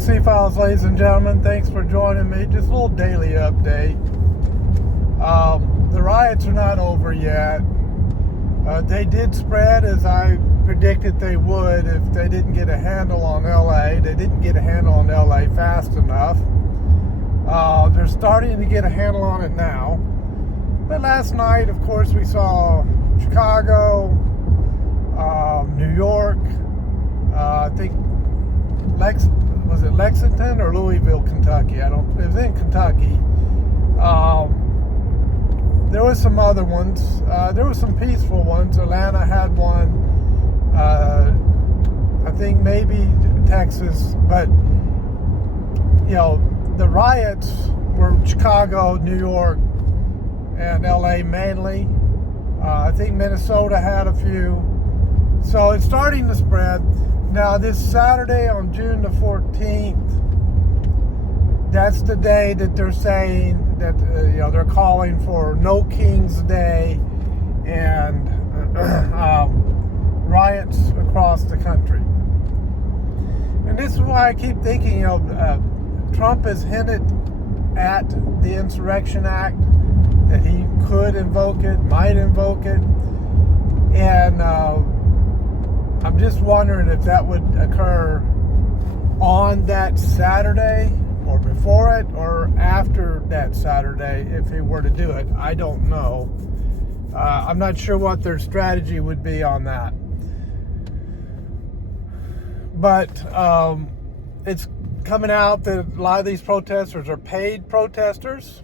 C-Files, ladies and gentlemen. Thanks for joining me. Just a little daily update. The riots are not over yet. They did spread as I predicted they would if they didn't get a handle on LA. They didn't get a handle on LA fast enough. They're starting to get a handle on it now. But last night, of course, we saw Chicago, New York, I think was it Lexington or Louisville, Kentucky? It was in Kentucky. There was some other ones. There were some peaceful ones. Atlanta had one. I think maybe Texas, but the riots were Chicago, New York, and LA mainly. I think Minnesota had a few. So it's starting to spread. Now this Saturday on June the 14th, that's the day that they're saying that they're calling for No King's Day and riots across the country. And this is why I keep thinking, Trump has hinted at the Insurrection Act, that he could invoke it, might invoke it, and I'm just wondering if that would occur on that Saturday or before it or after that Saturday if he were to do it. I don't know. I'm not sure what their strategy would be on that. But it's coming out that a lot of these protesters are paid protesters.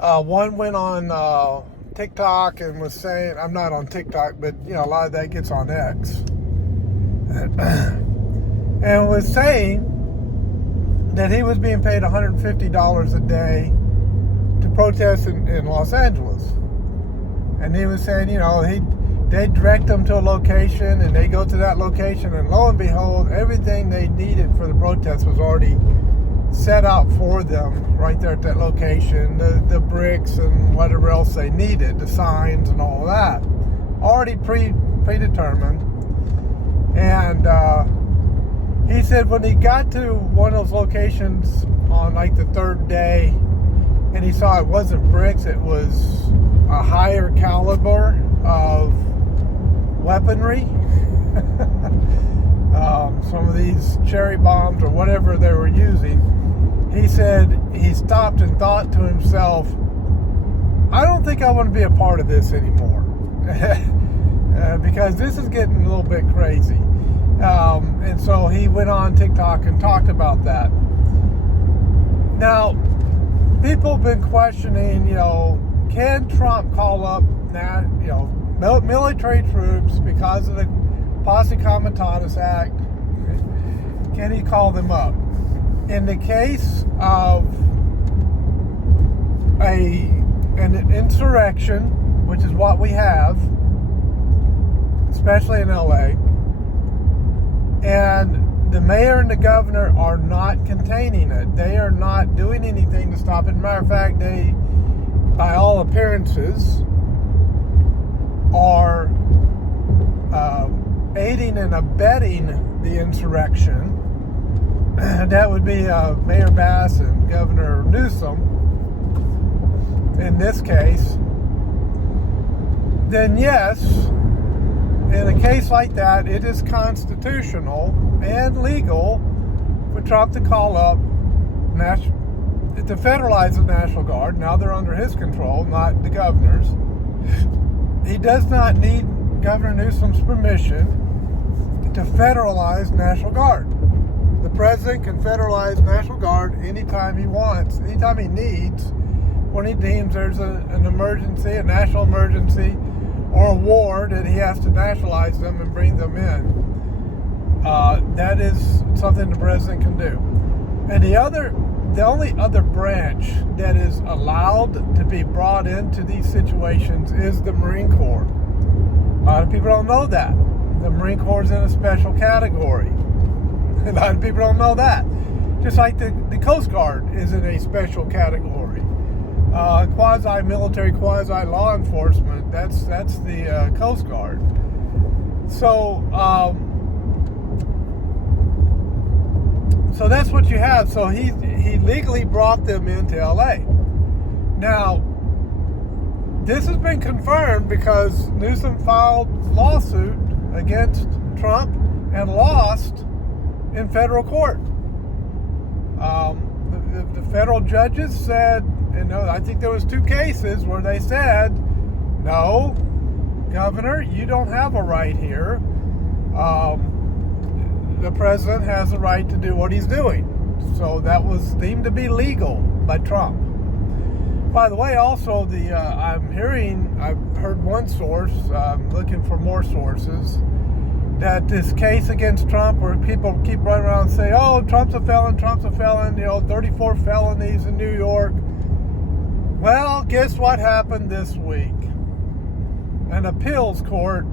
One went on TikTok and was saying, I'm not on TikTok, but a lot of that gets on X, and was saying that he was being paid $150 a day to protest in Los Angeles. And he was saying, they direct them to a location and they go to that location, and lo and behold, everything they needed for the protest was already set out for them right there at that location. The bricks and whatever else they needed, the signs and all of that, already predetermined. And he said when he got to one of those locations on like the third day, and he saw it wasn't bricks, it was a higher caliber of weaponry. Some of these cherry bombs or whatever they were using. He said he stopped and thought to himself, I don't think I want to be a part of this anymore. Because this is getting a little bit crazy. And so he went on TikTok and talked about that. Now, people have been questioning, can Trump call up military troops because of the Posse Comitatus Act? Can he call them up? In the case of an insurrection, which is what we have, especially in LA, and the mayor and the governor are not containing it. They are not doing anything to stop it. Matter of fact, they, by all appearances, are aiding and abetting the insurrection. That would be Mayor Bass and Governor Newsom in this case. Then yes, in a case like that, it is constitutional and legal for Trump to call up to federalize the National Guard. Now they're under his control, not the governor's. He does not need Governor Newsom's permission to federalize National Guard. The president can federalize National Guard anytime he wants, anytime he needs, when he deems there's an emergency, a national emergency, or a war that he has to nationalize them and bring them in. That is something the president can do. And the only other branch that is allowed to be brought into these situations is the Marine Corps. A lot of people don't know that. The Marine Corps is in a special category. A lot of people don't know that. Just like the Coast Guard is in a special category. Quasi-military, quasi-law enforcement, that's the Coast Guard. So, So that's what you have. So he legally brought them into LA. Now, this has been confirmed because Newsom filed a lawsuit against Trump and lost in federal court. The federal judges said, I think there was 2 cases where they said, no, Governor, you don't have a right here. The president has a right to do what he's doing. So that was deemed to be legal by Trump. By the way, also I've heard one source, I'm looking for more sources, that this case against Trump, where people keep running around and say, oh, Trump's a felon, 34 felonies in New York. Well, guess what happened this week? An appeals court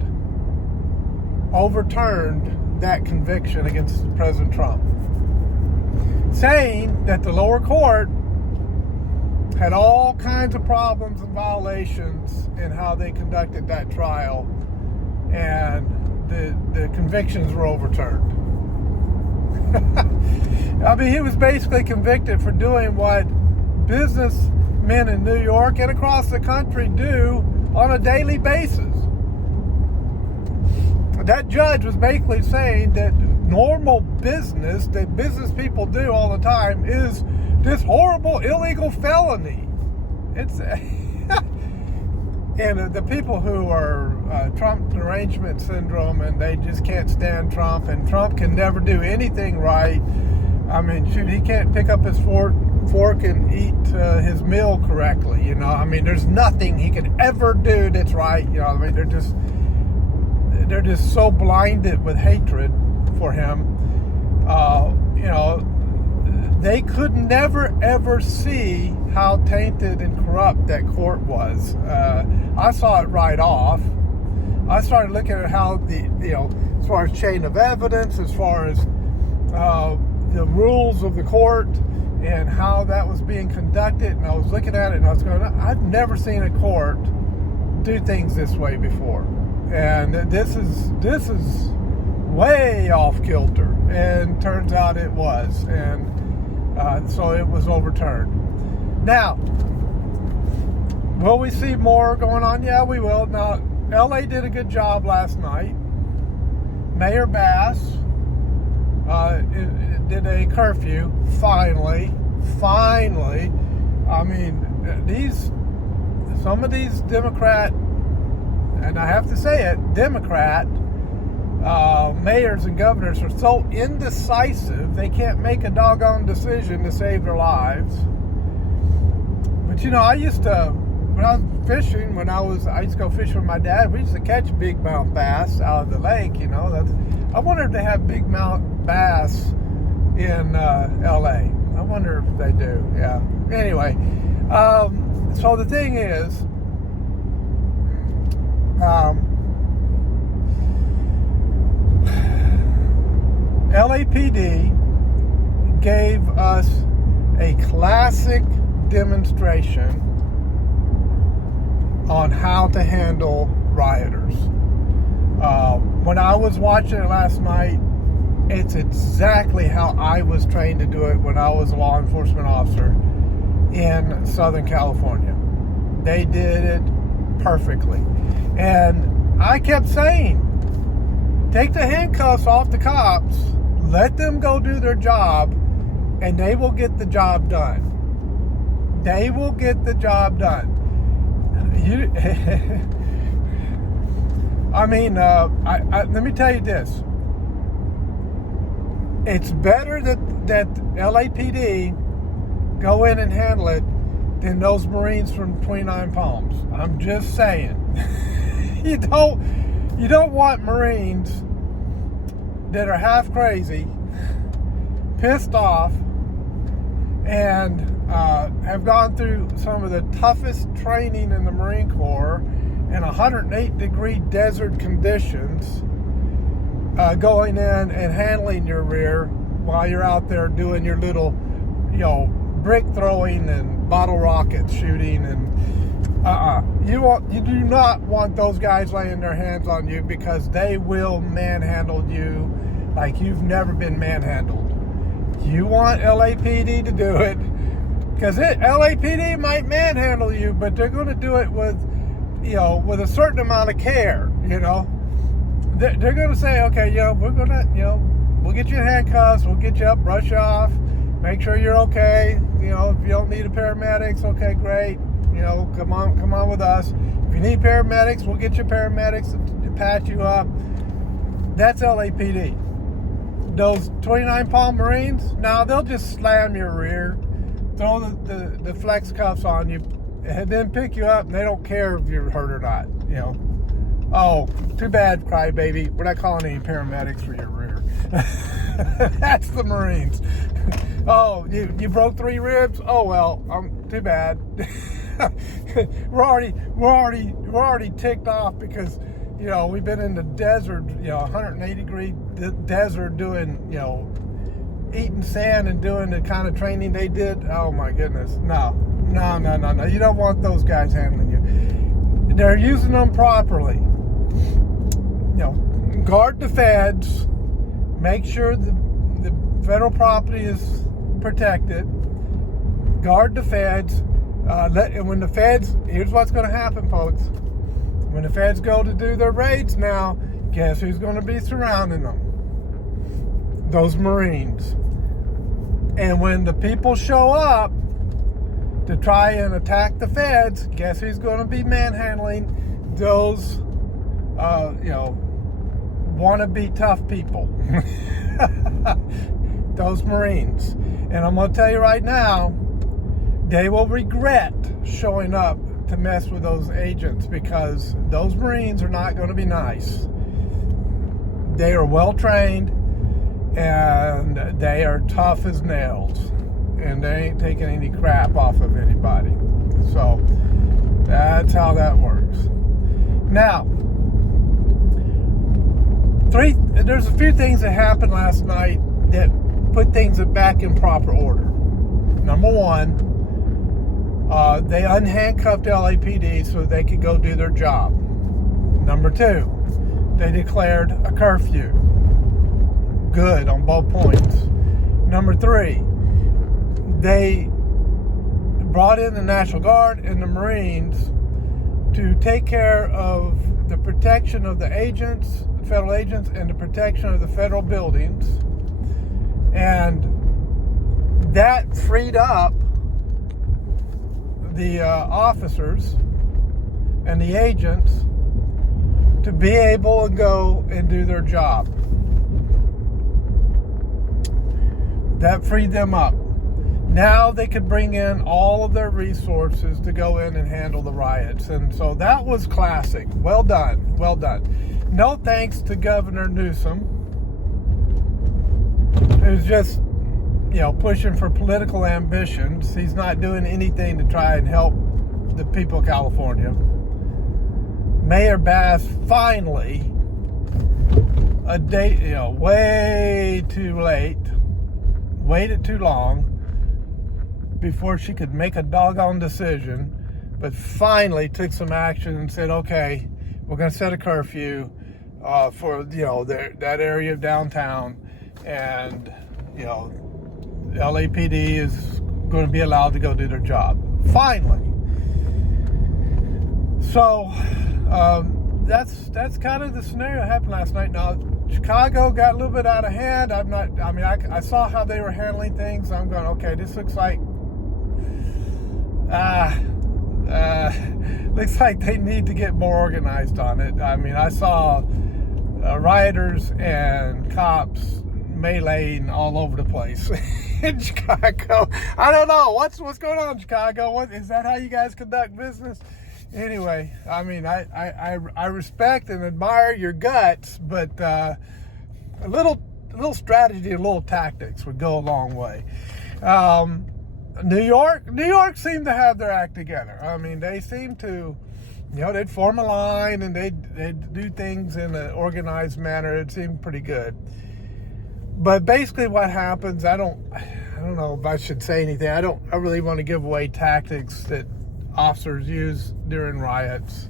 overturned that conviction against President Trump, saying that the lower court had all kinds of problems and violations in how they conducted that trial, and the convictions were overturned. I mean, he was basically convicted for doing what businessmen in New York and across the country do on a daily basis. That judge was basically saying that normal business that business people do all the time is this horrible illegal felony. It's and the people who are Trump derangement syndrome, and they just can't stand Trump, and Trump can never do anything right. I mean, shoot, he can't pick up his fork and eat his meal correctly. I mean, there's nothing he could ever do that's right. I mean, they're just so blinded with hatred for him. They could never ever see how tainted and corrupt that court was. I saw it right off. I started looking at how as far as chain of evidence, as far as the rules of the court and how that was being conducted, and I was looking at it and I was going, I've never seen a court do things this way before, and this is way off kilter, and turns out it was, and so it was overturned. Now, will we see more going on? Yeah, we will. Now, LA did a good job last night. Mayor Bass did a curfew, finally. I mean, some of these Democrat, and I have to say it, Democrat mayors and governors are so indecisive, they can't make a doggone decision to save their lives. But I used to, when I was fishing, I used to go fishing with my dad. We used to catch big mouth bass out of the lake. I wonder if they have big mouth bass in LA. I wonder if they do. Yeah. Anyway, so the thing is, LAPD gave us a classic demonstration on how to handle rioters. When I was watching it last night, it's exactly how I was trained to do it when I was a law enforcement officer in Southern California. They did it perfectly. And I kept saying, take the handcuffs off the cops, let them go do their job, and they will get the job done. They will get the job done. I mean, let me tell you this. It's better that LAPD go in and handle it than those Marines from 29 Palms. I'm just saying. You don't want Marines that are half crazy, pissed off, and have gone through some of the toughest training in the Marine Corps in 108-degree desert conditions, going in and handling your rear while you're out there doing your little, brick throwing and bottle rocket shooting, and you do not want those guys laying their hands on you, because they will manhandle you like you've never been manhandled. You want LAPD to do it, because LAPD might manhandle you, but they're going to do it with a certain amount of care. They're going to say, okay, we're going to, we'll get you in handcuffs, we'll get you up, brush you off, make sure you're okay. If you don't need a paramedics, okay, great. Come on with us. If you need paramedics, we'll get you paramedics to patch you up. That's LAPD. Those 29 Palm Marines, now they'll just slam your rear, throw the flex cuffs on you, and then pick you up, and they don't care if you're hurt or not. Oh, too bad, crybaby. We're not calling any paramedics for your rear. That's the Marines. Oh, you broke 3 ribs? Oh well, too bad. we're already ticked off because we've been in the desert, 180-degree desert doing, eating sand and doing the kind of training they did. Oh my goodness, no. You don't want those guys handling you. They're using them properly. Guard the feds. Make sure the federal property is protected. Guard the feds. And when the feds, here's what's going to happen, folks. When the feds go to do their raids now, guess who's going to be surrounding them? Those Marines. And when the people show up to try and attack the feds, guess who's going to be manhandling those, wannabe tough people? Those Marines. And I'm going to tell you right now, they will regret showing up to mess with those agents, because those Marines are not going to be nice. They are well trained and they are tough as nails, and they ain't taking any crap off of anybody. So that's how that works. Now, there's a few things that happened last night that put things back in proper order. Number one, they unhandcuffed LAPD so they could go do their job. Number two, they declared a curfew. Good on both points. Number three, they brought in the National Guard and the Marines to take care of the protection of the agents, federal agents, and the protection of the federal buildings. And that freed up the officers and the agents to be able to go and do their job. That freed them up. Now they could bring in all of their resources to go in and handle the riots. And so that was classic. Well done. Well done. No thanks to Governor Newsom, who's just pushing for political ambitions. He's not doing anything to try and help the people of California. Mayor Bass finally, a day, way too late, waited too long before she could make a doggone decision, but finally took some action and said, okay, we're going to set a curfew for, that area of downtown, and, LAPD is going to be allowed to go do their job. Finally. So, that's kind of the scenario that happened last night. Now, Chicago got a little bit out of hand. I saw how they were handling things. I'm going, okay, this looks like, looks like they need to get more organized on it. I saw rioters and cops meleeing all over the place in Chicago. I don't know what's going on in Chicago. What is that? How you guys conduct business? Anyway, I respect and admire your guts, but a little strategy, a little tactics would go a long way. New York seemed to have their act together. They seemed to, they'd form a line and they'd do things in an organized manner. It seemed pretty good. But basically what happens, I don't know if I should say anything. I really want to give away tactics that officers use during riots.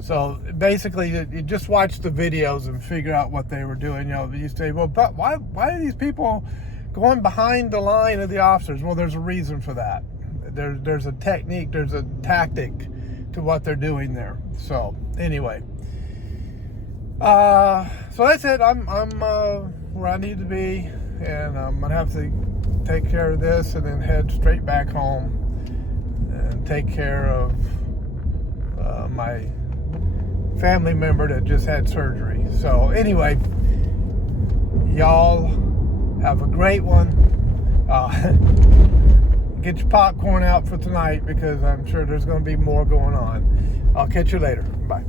So basically, you just watch the videos and figure out what they were doing. You say, well, but why are these people going behind the line of the officers. Well, there's a reason for that. There's a technique, there's a tactic to what they're doing there. So anyway, so that's it. I'm where I need to be, and I'm gonna have to take care of this and then head straight back home and take care of my family member that just had surgery. So anyway, y'all have a great one. Get your popcorn out for tonight, because I'm sure there's going to be more going on. I'll catch you later. Bye.